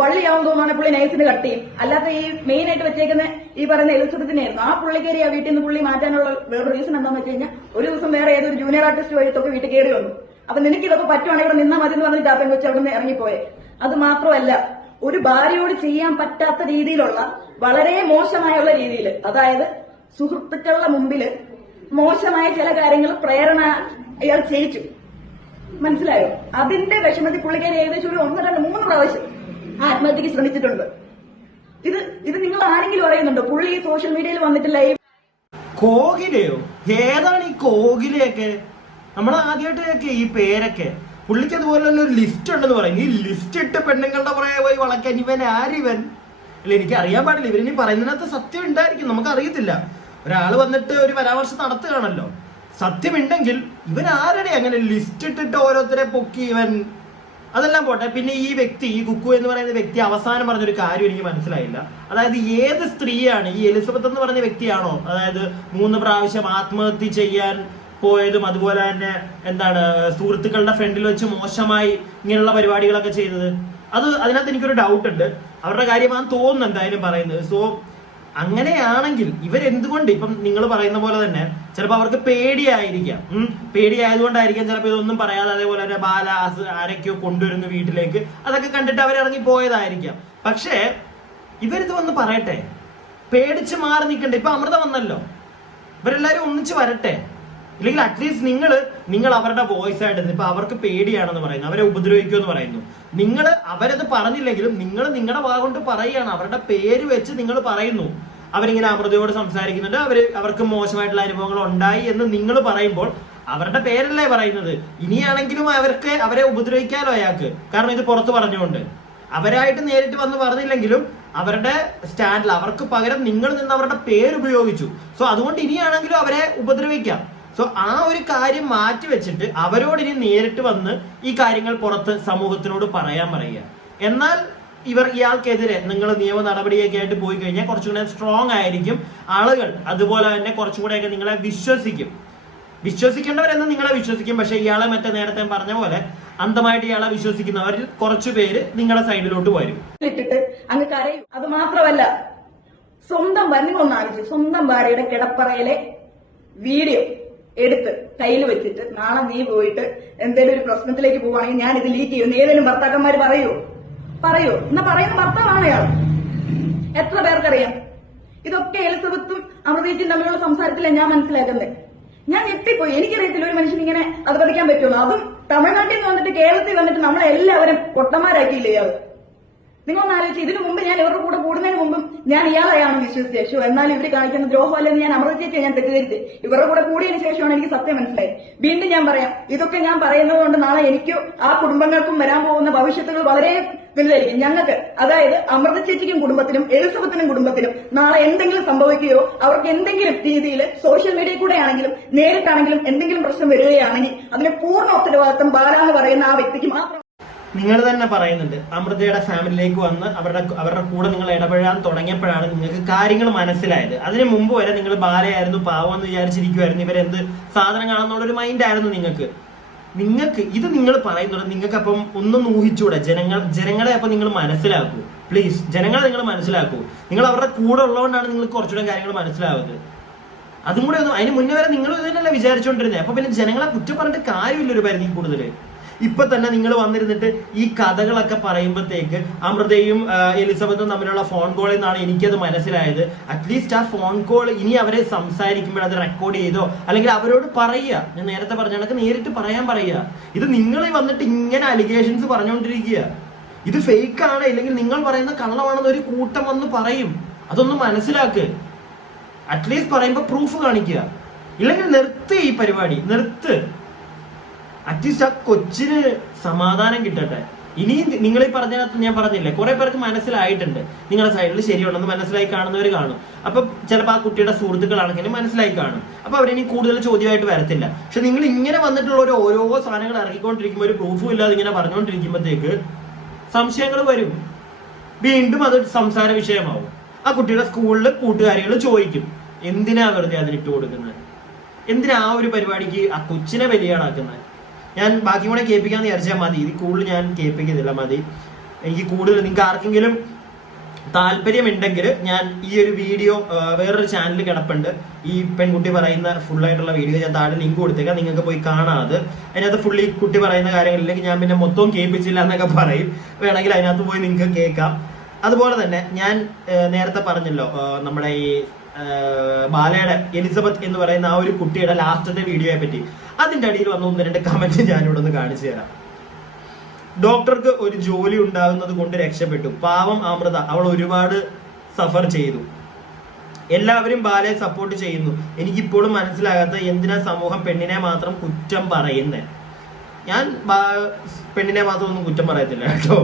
വള്ളിയാവും തോന്നുവാണെങ്കിൽ പുള്ളി നൈസിന് കട്ട് ചെയ്യും. അല്ലാത്ത ഈ മെയിൻ ആയിട്ട് വെച്ചേക്കുന്ന ഈ പറയുന്ന എലിസബത്തിനായിരുന്നു. ആ പുള്ളിക്കേരി ആ വീട്ടിൽ നിന്ന് പുള്ളി മാറ്റാനുള്ള വേറെ റീസൺ എന്താണെന്ന് വെച്ച് കഴിഞ്ഞാൽ ഒരു ദിവസം വേറെ ഏതൊരു ജൂനിയർ ആർട്ടിസ്റ്റ് വഴിയൊക്കെ വീട്ടിൽ കയറി വന്നു. അപ്പൊ നിനക്ക് ഇതൊക്കെ പറ്റുവാണെങ്കിൽ ഇവിടെ നിന്നാ മതി എന്ന് പറഞ്ഞിട്ട് ആ പെൺകൊച്ച് അവിടെ നിന്ന് ഇറങ്ങിപ്പോയെ. അത് മാത്രമല്ല, ഒരു ഭാര്യയോട് ചെയ്യാൻ പറ്റാത്ത രീതിയിലുള്ള വളരെ മോശമായുള്ള രീതിയിൽ, അതായത് സുഹൃത്തുക്കളുടെ മുമ്പിൽ മോശമായ ചില കാര്യങ്ങൾ പ്രേരണ അയാൾ ചെയ്യിച്ചു. മനസ്സിലായോ? അതിന്റെ വിഷമത്തിൽ പുള്ളിക്കാരി ഏകദേശം ഒരു 1, 2, 3 പ്രാവശ്യം ആത്മഹത്യക്ക് ശ്രമിച്ചിട്ടുണ്ട്. ഇത് നിങ്ങൾ ആരെങ്കിലും അറിയുന്നുണ്ടോ? പുള്ളി ഈ സോഷ്യൽ മീഡിയയിൽ വന്നിട്ട് ലൈവ് കോകിലയോ? ഏതാണ് ഈ കോകിലയൊക്കെ? നമ്മൾ ആദ്യമായിട്ട് കേൾക്കുക ഈ പേരൊക്കെ. പുള്ളിക്ക് അതുപോലെ തന്നെ ഒരു ലിസ്റ്റ് ഉണ്ടെന്ന് പറയും. ഈ ലിസ്റ്റ് ഇട്ട് പെണ്ണുങ്ങളുടെ പുറകെ പോയി വളയ്ക്കാൻ ഇവൻ ആരിവൻ? അല്ല, എനിക്ക് അറിയാൻ പാടില്ല. ഇവരിനി പറയുന്നതിനകത്ത് സത്യം ഉണ്ടായിരിക്കും, നമുക്ക് അറിയത്തില്ല. ഒരാൾ വന്നിട്ട് ഒരു പരാമർശം നടത്തുകയാണല്ലോ. സത്യമുണ്ടെങ്കിൽ ഇവൻ ആരുടെ അങ്ങനെ ലിസ്റ്റ് ഇട്ടിട്ട് ഓരോരുത്തരെ പൊക്കി ഇവൻ? അതെല്ലാം പോട്ടെ. പിന്നെ ഈ വ്യക്തി, ഈ കുക്കു എന്ന് പറയുന്ന വ്യക്തി അവസാനം പറഞ്ഞൊരു കാര്യം എനിക്ക് മനസ്സിലായില്ല. അതായത് ഏത് സ്ത്രീയാണ് ഈ എലിസബത്ത് എന്ന് പറഞ്ഞ വ്യക്തിയാണോ അതായത് 3 പ്രാവശ്യം ആത്മഹത്യ ചെയ്യാൻ പോയതും അതുപോലെ തന്നെ എന്താണ് സുഹൃത്തുക്കളുടെ ഫ്രണ്ടിൽ വെച്ച് മോശമായി ഇങ്ങനെയുള്ള പരിപാടികളൊക്കെ ചെയ്തത്? അതിനകത്ത് എനിക്കൊരു ഡൗട്ട് ഉണ്ട്. അവരുടെ കാര്യമാണെന്ന് തോന്നുന്നു എന്തായാലും പറയുന്നത്. സോ അങ്ങനെയാണെങ്കിൽ ഇവരെന്തുകൊണ്ട്, ഇപ്പം നിങ്ങൾ പറയുന്ന പോലെ തന്നെ ചിലപ്പോൾ അവർക്ക് പേടിയായിരിക്കാം. പേടിയായതുകൊണ്ടായിരിക്കാം ചിലപ്പോൾ ഇതൊന്നും പറയാതെ അതേപോലെ തന്നെ ബാലാസ് ആരൊക്കെയോ കൊണ്ടുവരുന്നു വീട്ടിലേക്ക്, അതൊക്കെ കണ്ടിട്ട് അവരിറങ്ങി പോയതായിരിക്കാം. പക്ഷേ ഇവരിത് വന്ന് പറയട്ടെ, പേടിച്ച് മാറി നിൽക്കണ്ടേ? ഇപ്പൊ അമൃത വന്നല്ലോ, ഇവരെല്ലാരും ഒന്നിച്ച് വരട്ടെ. ഇല്ലെങ്കിൽ അറ്റ്ലീസ്റ്റ് നിങ്ങൾ അവരുടെ വോയിസ് ആയിട്ട് ഇപ്പൊ അവർക്ക് പേടിയാണെന്ന് പറയുന്നു, അവരെ ഉപദ്രവിക്കുമെന്ന് പറയുന്നു. നിങ്ങൾ അവരത് പറഞ്ഞില്ലെങ്കിലും നിങ്ങൾ നിങ്ങളുടെ വാഗൊണ്ട് പറയുകയാണ്, അവരുടെ പേര് വെച്ച് നിങ്ങൾ പറയുന്നു. അവരിങ്ങനെ അമൃതയോട് സംസാരിക്കുന്നുണ്ട്, അവർക്ക് മോശമായിട്ടുള്ള അനുഭവങ്ങൾ ഉണ്ടായി എന്ന് നിങ്ങൾ പറയുമ്പോൾ അവരുടെ പേരല്ലേ പറയുന്നത്. ഇനിയാണെങ്കിലും അവരെ ഉപദ്രവിക്കാലോ അയാൾക്ക്, കാരണം ഇത് പുറത്ത് പറഞ്ഞുകൊണ്ട്. അവരായിട്ട് നേരിട്ട് വന്ന് പറഞ്ഞില്ലെങ്കിലും അവരുടെ സ്റ്റാൻഡിൽ അവർക്ക് പകരം നിങ്ങൾ നിന്ന് അവരുടെ പേര് ഉപയോഗിച്ചു. സോ അതുകൊണ്ട് ഇനിയാണെങ്കിലും അവരെ ഉപദ്രവിക്കാം. സോ ആ ഒരു കാര്യം മാറ്റി വെച്ചിട്ട് അവരോട് ഇനി നേരിട്ട് വന്ന് ഈ കാര്യങ്ങൾ പുറത്ത് സമൂഹത്തിനോട് പറയാൻ പറയുക. എന്നാൽ ഇയാൾക്കെതിരെ നിങ്ങൾ നിയമ നടപടിയൊക്കെ ആയിട്ട് പോയി കഴിഞ്ഞാൽ കുറച്ചുകൂടെ സ്ട്രോങ് ആയിരിക്കും ആളുകൾ. അതുപോലെ തന്നെ കുറച്ചും കൂടെയൊക്കെ നിങ്ങളെ വിശ്വസിക്കേണ്ടവരെന്ന് നിങ്ങളെ വിശ്വസിക്കും. പക്ഷെ ഇയാളെ നേരത്തെ പറഞ്ഞ പോലെ അന്ധമായിട്ട് ഇയാളെ വിശ്വസിക്കുന്നവരിൽ കുറച്ചു പേര് നിങ്ങളുടെ സൈഡിലോട്ട് വരും. ഇട്ടിട്ട് അങ്ങ് കരയും. അത് മാത്രമല്ല, സ്വന്തം ഭാര്യയുടെ കിടപ്പറയിലെ വീഡിയോ എടുത്ത് കയ്യിൽ വെച്ചിട്ട് നാളെ നീ പോയിട്ട് എന്തെങ്കിലും ഒരു പ്രശ്നത്തിലേക്ക് പോവുകയാണെങ്കിൽ ഞാൻ ഇത് ലീക്ക് ചെയ്യും. ഏതെങ്കിലും ഭർത്താക്കന്മാര് പറയൂ എന്നാ പറയുന്ന ഭർത്താവാണ് അയാൾ. എത്ര പേർക്കറിയാം? ഇതൊക്കെ എലിസബത്തും അമൃതേച്ചും തമ്മിലുള്ള സംസാരത്തിലാണ് ഞാൻ മനസ്സിലാക്കുന്നത്. ഞാൻ ഞെട്ടിപ്പോയി. എനിക്കറിയത്തില്ല ഒരു മനുഷ്യൻ ഇങ്ങനെ അത് പതിക്കാൻ പറ്റുള്ളൂ. അതും തമിഴ്നാട്ടിൽ നിന്ന് വന്നിട്ട് കേരളത്തിൽ വന്നിട്ട് നമ്മളെല്ലാവരും പൊട്ടന്മാരാക്കിയില്ലേ ഇയാൾ? നിങ്ങളൊന്ന് ആലോചിച്ച്, ഇതിനു മുമ്പ് ഞാൻ ഇവരുടെ കൂടെ കൂടുന്നതിന് മുമ്പും ഞാൻ ഇയാളെയാണ് വിശ്വസിച്ചു. എന്നാലും ഇവർ കാണിക്കുന്ന ദ്രോഹം അല്ലെന്ന് ഞാൻ അമൃത ചേച്ചിയെ ഞാൻ തെറ്റിദ്ധരിച്ച് ഇവരുടെ കൂടെ കൂടിയതിനു ശേഷമാണ് എനിക്ക് സത്യം മനസ്സിലായത്. വീണ്ടും ഞാൻ പറയാം, ഇതൊക്കെ ഞാൻ പറയുന്നത് കൊണ്ട് നാളെ എനിക്കോ ആ കുടുംബങ്ങൾക്കും വരാൻ പോകുന്ന ഭവിഷ്യത്തുകൾ വളരെ വലുതായിരിക്കും. ഞങ്ങൾക്ക്, അതായത് അമൃത ചേച്ചിക്കും കുടുംബത്തിനും എലിസബത്തിനും കുടുംബത്തിനും നാളെ എന്തെങ്കിലും സംഭവിക്കുകയോ അവർക്ക് എന്തെങ്കിലും രീതിയിൽ സോഷ്യൽ മീഡിയയിൽ കൂടെ ആണെങ്കിലും നേരിട്ടാണെങ്കിലും എന്തെങ്കിലും പ്രശ്നം വരികയാണെങ്കിൽ അതിന് പൂർണ്ണ ഉത്തരവാദിത്വം ബാലാന്ന് പറയുന്ന ആ വ്യക്തിക്ക് മാത്രം. നിങ്ങൾ തന്നെ പറയുന്നുണ്ട് അമൃതയുടെ ഫാമിലിയിലേക്ക് വന്ന് അവരുടെ കൂടെ നിങ്ങൾ ഇടപെടാൻ തുടങ്ങിയപ്പോഴാണ് നിങ്ങൾക്ക് കാര്യങ്ങൾ മനസ്സിലായത്. അതിന് മുമ്പ് വരെ നിങ്ങൾ ബാലയായിരുന്നു, പാവം എന്ന് വിചാരിച്ചിരിക്കുമായിരുന്നു, ഇവരെന്ത് സാധനങ്ങളാണെന്നുള്ളൊരു മൈൻഡ് ആയിരുന്നു നിങ്ങൾക്ക്. ഇത് നിങ്ങൾ പറയുന്നത് നിങ്ങൾക്ക് അപ്പം ഒന്നും ഊഹിച്ചൂടെ? ജനങ്ങളെ അപ്പം നിങ്ങൾ മനസ്സിലാക്കൂ പ്ലീസ്. ജനങ്ങളെ നിങ്ങൾ മനസ്സിലാക്കൂ. നിങ്ങൾ അവരുടെ കൂടെ ഉള്ളതുകൊണ്ടാണ് നിങ്ങൾക്ക് കുറച്ചുകൂടെ കാര്യങ്ങൾ മനസ്സിലാവുന്നത്. അതും കൂടെ ഒന്നും അതിന് മുന്നേ വരെ നിങ്ങൾ ഇത് തന്നെയല്ല വിചാരിച്ചുകൊണ്ടിരുന്നത്. അപ്പൊ പിന്നെ ജനങ്ങളെ കുറ്റം പറഞ്ഞിട്ട് കാര്യമില്ല ഒരു പരിധി കൂടുതൽ. ഇപ്പൊ തന്നെ നിങ്ങൾ വന്നിരുന്നിട്ട് ഈ കഥകളൊക്കെ പറയുമ്പോഴത്തേക്ക് അമൃതയും എലിസബത്തും തമ്മിലുള്ള ഫോൺ കോളിൽ നിന്നാണ് എനിക്കത് മനസ്സിലായത്. അറ്റ്ലീസ്റ്റ് ആ ഫോൺ കോൾ ഇനി അവരെ സംസാരിക്കുമ്പോൾ അത് റെക്കോർഡ് ചെയ്തോ അല്ലെങ്കിൽ അവരോട് പറയുക. ഞാൻ നേരത്തെ പറഞ്ഞ കണക്ക് നേരിട്ട് പറയാൻ പറയുക. ഇത് നിങ്ങൾ വന്നിട്ട് ഇങ്ങനെ അലിഗേഷൻസ് പറഞ്ഞുകൊണ്ടിരിക്കുക. ഇത് ഫേക്ക് ആണ് ഇല്ലെങ്കിൽ നിങ്ങൾ പറയുന്ന കള്ളമാണെന്ന് ഒരു കൂട്ടം വന്ന് പറയും. അതൊന്ന് മനസ്സിലാക്ക്. അറ്റ്ലീസ്റ്റ് പറയുമ്പോൾ പ്രൂഫ് കാണിക്കുക. ഇല്ലെങ്കിൽ നിർത്ത് ഈ പരിപാടി, നിർത്ത്. അറ്റ്ലീസ്റ്റ് ആ കൊച്ചിന് സമാധാനം കിട്ടട്ടെ. ഇനിയും നിങ്ങൾ ഈ പറഞ്ഞതിനകത്ത് ഞാൻ പറഞ്ഞില്ലേ, കുറെ പേർക്ക് മനസ്സിലായിട്ടുണ്ട് നിങ്ങളുടെ സൈഡിൽ ശരിയുണ്ടെന്ന് മനസ്സിലായി കാണുന്നവർ കാണും. അപ്പൊ ചിലപ്പോൾ ആ കുട്ടിയുടെ സുഹൃത്തുക്കളാണെങ്കിലും മനസ്സിലായി കാണും. അപ്പൊ അവരിനി കൂടുതൽ ചോദ്യമായിട്ട് വരത്തില്ല. പക്ഷെ നിങ്ങൾ ഇങ്ങനെ വന്നിട്ടുള്ള ഓരോ സാധനങ്ങൾ ഇറക്കിക്കൊണ്ടിരിക്കുമ്പോൾ ഒരു പ്രൂഫും ഇല്ലാതെ ഇങ്ങനെ പറഞ്ഞുകൊണ്ടിരിക്കുമ്പോഴത്തേക്ക് സംശയങ്ങൾ വരും. വീണ്ടും അത് സംസാര വിഷയമാവും. ആ കുട്ടിയുടെ സ്കൂളിൽ കൂട്ടുകാരികൾ ചോദിക്കും, എന്തിനാ വെറുതെ അതിനിട്ട് കൊടുക്കുന്നത്? എന്തിനാ ആ ഒരു പരിപാടിക്ക് ആ കൊച്ചിനെ ബലിയാടാക്കുന്നത്? ഞാൻ ബാക്കി കൂടെ കേൾപ്പിക്കാന്ന് വിചാരിച്ചാൽ മതി. ഇത് കൂടുതൽ ഞാൻ കേൾപ്പിക്കുന്നില്ല, മതി. എനിക്ക് കൂടുതൽ നിങ്ങൾക്ക് ആർക്കെങ്കിലും താല്പര്യമുണ്ടെങ്കിൽ ഞാൻ ഈ ഒരു വീഡിയോ വേറൊരു ചാനലിൽ കിടപ്പുണ്ട്. ഈ പെൺകുട്ടി പറയുന്ന ഫുള്ളായിട്ടുള്ള വീഡിയോ ഞാൻ താഴെ ലിങ്ക് കൊടുത്തേക്കാം, നിങ്ങൾക്ക് പോയി കാണാതെ. അതിനകത്ത് ഫുള്ളി കുട്ടി പറയുന്ന കാര്യങ്ങളിലേക്ക് ഞാൻ പിന്നെ മൊത്തം കേൾപ്പിച്ചില്ല എന്നൊക്കെ പറയും. വേണമെങ്കിൽ അതിനകത്ത് പോയി നിങ്ങൾക്ക് കേൾക്കാം. അതുപോലെ തന്നെ ഞാൻ നേരത്തെ പറഞ്ഞല്ലോ നമ്മുടെ ഈ ബാലയുടെ എലിസബത്ത് എന്ന് പറയുന്ന ആ ഒരു കുട്ടിയുടെ ലാസ്റ്റത്തെ വീഡിയോയെ പറ്റി. അതിന്റെ അടിയിൽ വന്ന 1-2 കമന്റ് ഞാനിവിടെ ഒന്ന് കാണിച്ചു തരാം. ഡോക്ടർക്ക് ഒരു ജോലി ഉണ്ടാകുന്നത് കൊണ്ട് രക്ഷപ്പെട്ടു. പാവം അമൃത, അവൾ ഒരുപാട് സഫർ ചെയ്തു. എല്ലാവരും ബാലയെ സപ്പോർട്ട് ചെയ്യുന്നു. എനിക്കിപ്പോഴും മനസ്സിലാകാത്ത എന്തിനാ സമൂഹം പെണ്ണിനെ മാത്രം കുറ്റം പറയുന്നേ. ഞാൻ പെണ്ണിനെ മാത്രം ഒന്നും കുറ്റം പറയത്തില്ല കേട്ടോ.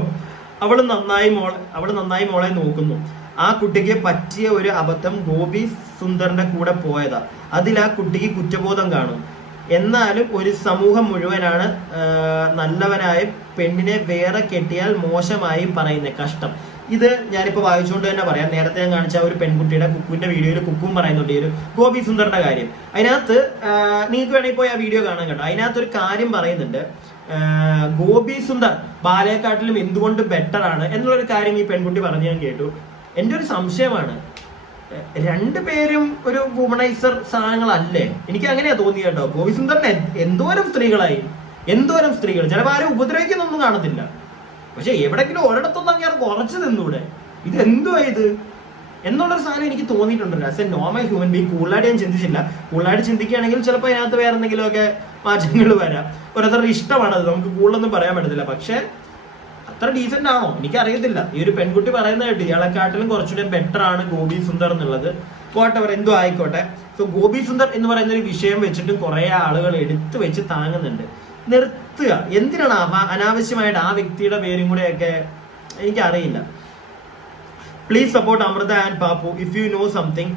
അവള് നന്നായി മോളെ നോക്കുന്നു. ആ കുട്ടിക്ക് പറ്റിയ ഒരു അബദ്ധം ഗോപി സുന്ദറിന്റെ കൂടെ പോയതാ. അതിൽ ആ കുട്ടിക്ക് കുറ്റബോധം കാണും. എന്നാലും ഒരു സമൂഹം മുഴുവനാണ് നല്ലവനായ പെണ്ണിനെ വേറെ കെട്ടിയാൽ മോശമായി പറയുന്നത്. കഷ്ടം. ഇത് ഞാനിപ്പോ വായിച്ചുകൊണ്ട് തന്നെ പറയാം. നേരത്തെ ഞാൻ കാണിച്ച ഒരു പെൺകുട്ടിയുടെ കുക്കുവിന്റെ വീഡിയോയിൽ കുക്കും പറയുന്നുണ്ട് ഈ ഒരു ഗോപി സുന്ദറിന്റെ കാര്യം. അതിനകത്ത് നിങ്ങൾക്ക് വേണമെങ്കിൽ പോയി ആ വീഡിയോ കാണാൻ കേട്ടോ. അതിനകത്ത് ഒരു കാര്യം പറയുന്നുണ്ട്, ഗോപി സുന്ദർ ബാലയെക്കാട്ടിലും എന്തുകൊണ്ട് ബെറ്റർ ആണ് എന്നുള്ളൊരു കാര്യം ഈ പെൺകുട്ടി പറഞ്ഞു ഞാൻ കേട്ടു. എന്റെ ഒരു സംശയമാണ്, രണ്ടുപേരും ഒരു വുമണൈസർ സാധനങ്ങളല്ലേ? എനിക്ക് അങ്ങനെയാ തോന്നി കേട്ടോ. ഗോപി സുന്ദറിന് എന്തോരം സ്ത്രീകൾ ചിലപ്പോൾ ആരും ഉപദ്രവിക്കുന്നൊന്നും കാണത്തില്ല. പക്ഷെ എവിടെങ്കിലും ഒരിടത്തൊന്നും അങ്ങനെ കുറച്ച് നിന്നൂടെ? ഇത് എന്തുവാ ഇത് എന്നുള്ളൊരു സാധനം എനിക്ക് തോന്നിയിട്ടുണ്ട്. As A normal human being കൂളായിട്ട് ഞാൻ ചിന്തിച്ചില്ല. കൂളായിട്ട് ചിന്തിക്കുകയാണെങ്കിൽ ചിലപ്പോൾ അതിനകത്ത് വേറെ എന്തെങ്കിലുമൊക്കെ മാറ്റങ്ങൾ വരാം. ഓരോരുത്തരുടെ ഇഷ്ടമാണത്, നമുക്ക് കൂടുതലൊന്നും പറയാൻ പറ്റത്തില്ല. പക്ഷെ അത്ര ഡീസന്റ് ആണോ എനിക്കറിയത്തില്ല. ഈ ഒരു പെൺകുട്ടി പറയുന്നത് കേട്ടു, ഇയാളെക്കാട്ടിലും കുറച്ചുകൂടെ ബെറ്റർ ആണ് ഗോപി സുന്ദർ എന്നുള്ളത്. പോട്ടവർ എന്തോ ആയിക്കോട്ടെ. സോ ഗോപി സുന്ദർ എന്ന് പറയുന്ന ഒരു വിഷയം വെച്ചിട്ടും കുറെ ആളുകൾ എടുത്തു വെച്ച് താങ്ങുന്നുണ്ട്. നിർത്തുക. എന്തിനാണ് അനാവശ്യമായിട്ട് ആ വ്യക്തിയുടെ പേരും കൂടെയൊക്കെ? എനിക്കറിയില്ല. Please support Amrita and Papu. If you know something,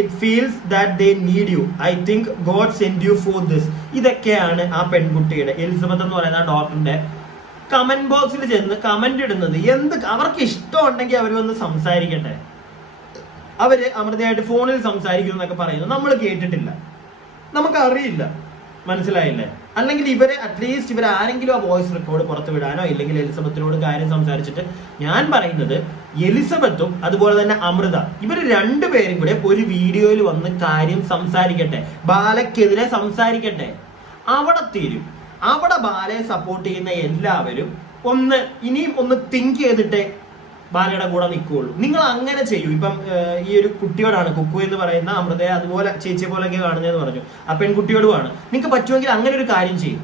it feels that they need you. I think God sent you for this. ഇതൊക്കെയാണ് ആ പെൺകുട്ടിയുടെ, എലിസബത്ത് എന്ന് പറയുന്ന ഡോക്ടറിന്റെ കമന്റ് ബോക്സിൽ ചെന്ന് കമന്റ് ഇടുന്നത്. അവർക്ക് ഇഷ്ടം ഉണ്ടെങ്കിൽ അവർ വന്ന് സംസാരിക്കട്ടെ. അവര് അമൃതയായിട്ട് ഫോണിൽ സംസാരിക്കും എന്നൊക്കെ പറയുന്നു. നമ്മൾ കേട്ടിട്ടില്ല, നമുക്കറിയില്ല. മനസ്സിലായില്ലേ? അല്ലെങ്കിൽ അറ്റ്ലീസ്റ്റ് ഇവർ ആരെങ്കിലും ആ വോയിസ് റെക്കോർഡ് പുറത്തു വിടാനോ ഇല്ലെങ്കിൽ എലിസബത്തിനോട് കാര്യം സംസാരിച്ചിട്ട്. ഞാൻ പറയുന്നത് എലിസബത്തും അതുപോലെ തന്നെ അമൃത, ഇവർ രണ്ടുപേരും കൂടെ ഒരു വീഡിയോയിൽ വന്ന് കാര്യം സംസാരിക്കട്ടെ, ബാലയ്ക്കെതിരെ സംസാരിക്കട്ടെ. അവിടെ തീരും. അവിടെ ബാലയെ സപ്പോർട്ട് ചെയ്യുന്ന എല്ലാവരും ഇനിയും ഒന്ന് തിങ്ക് ചെയ്തിട്ടേ ബാലയുടെ കൂടെ നിൽക്കുകയുള്ളൂ. നിങ്ങൾ അങ്ങനെ ചെയ്യൂ. ഇപ്പം ഈ ഒരു കുട്ടിയോടാണ് കുക്കു എന്ന് പറയുന്ന അമൃതയെ അതുപോലെ ചേച്ചിയെ പോലെയൊക്കെ കാണുന്നതെന്ന് പറഞ്ഞു. ആ പെൺകുട്ടിയോടുമാണ്. നിങ്ങൾക്ക് പറ്റുമെങ്കിൽ അങ്ങനെ ഒരു കാര്യം ചെയ്യും.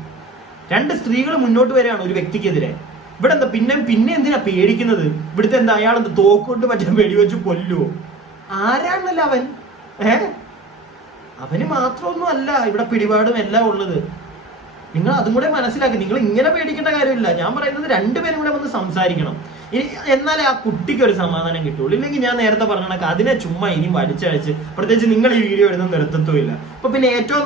2 സ്ത്രീകൾ മുന്നോട്ട് വരികയാണ് ഒരു വ്യക്തിക്കെതിരെ. ഇവിടെ എന്താ പിന്നെ എന്തിനാ പേടിക്കുന്നത്? ഇവിടുത്തെ എന്താ അയാളെന്ത് തോക്കൊണ്ട് മറ്റേ വെടിവെച്ച് കൊല്ലുവോ? ആരാണല്ല അവൻ? അവന് മാത്രമൊന്നും അല്ല ഇവിടെ പിടിപാടും എല്ലാം ഉള്ളത്. നിങ്ങൾ അതും കൂടെ മനസ്സിലാക്കി. നിങ്ങൾ ഇങ്ങനെ പേടിക്കേണ്ട കാര്യമില്ല. ഞാൻ പറയുന്നത് രണ്ടുപേരും കൂടെ വന്ന് സംസാരിക്കണം. എന്നാലേ ആ കുട്ടിക്ക് ഒരു സമാധാനം കിട്ടുള്ളൂ. ഇല്ലെങ്കിൽ ഞാൻ നേരത്തെ പറഞ്ഞ കണക്ക് അതിനെ ചുമ്മാ ഇനിയും വലിച്ചഴിച്ച്, പ്രത്യേകിച്ച് നിങ്ങൾ ഈ വീഡിയോ ഇടുന്ന നിർത്തത്തുമില്ല. അപ്പൊ പിന്നെ ഏറ്റവും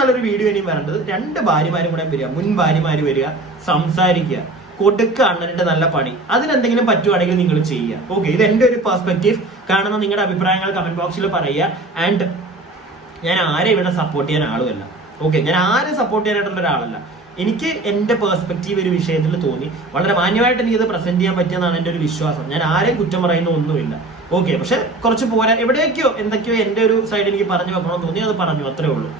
നല്ലൊരു വീഡിയോ ഇനിയും വരേണ്ടത് 2 ഭാര്യമാരും കൂടെ വരിക, മുൻ ഭാര്യമാര് വരിക, സംസാരിക്കുക, കൊടുക്കുക അണ്ണന്റെ നല്ല പണി. അതിനെന്തെങ്കിലും പറ്റുവാണെങ്കിൽ നിങ്ങൾ ചെയ്യുക. ഓക്കെ, ഇത് എന്റെ ഒരു പെർസ്പെക്റ്റീവ്. കാണുന്ന നിങ്ങളുടെ അഭിപ്രായങ്ങൾ കമന്റ് ബോക്സിൽ പറയുക. ആൻഡ് ഞാൻ ആരെ ഇവിടെ സപ്പോർട്ട് ചെയ്യാൻ ആളുമല്ല. ഓക്കെ, ഞാൻ ആരെ സപ്പോർട്ട് ചെയ്യാനായിട്ടുള്ള ഒരാളല്ല. എനിക്ക് എന്റെ പെർസ്പെക്റ്റീവ് ഒരു വിഷയത്തിൽ തോന്നി. വളരെ മാന്യമായിട്ട് എനിക്കത് പ്രസന്റ് ചെയ്യാൻ പറ്റിയെന്നാണ് എന്റെ ഒരു വിശ്വാസം. ഞാൻ ആരെയും കുറ്റം പറയുന്ന ഒന്നുമില്ല. ഓക്കെ, പക്ഷെ കുറച്ച് പോരാ, എവിടെയൊക്കെയോ എന്തൊക്കെയോ എന്റെ ഒരു സൈഡ് എനിക്ക് പറഞ്ഞു വെക്കണമെന്ന് തോന്നി, അത് പറഞ്ഞു, അത്രേ ഉള്ളൂ.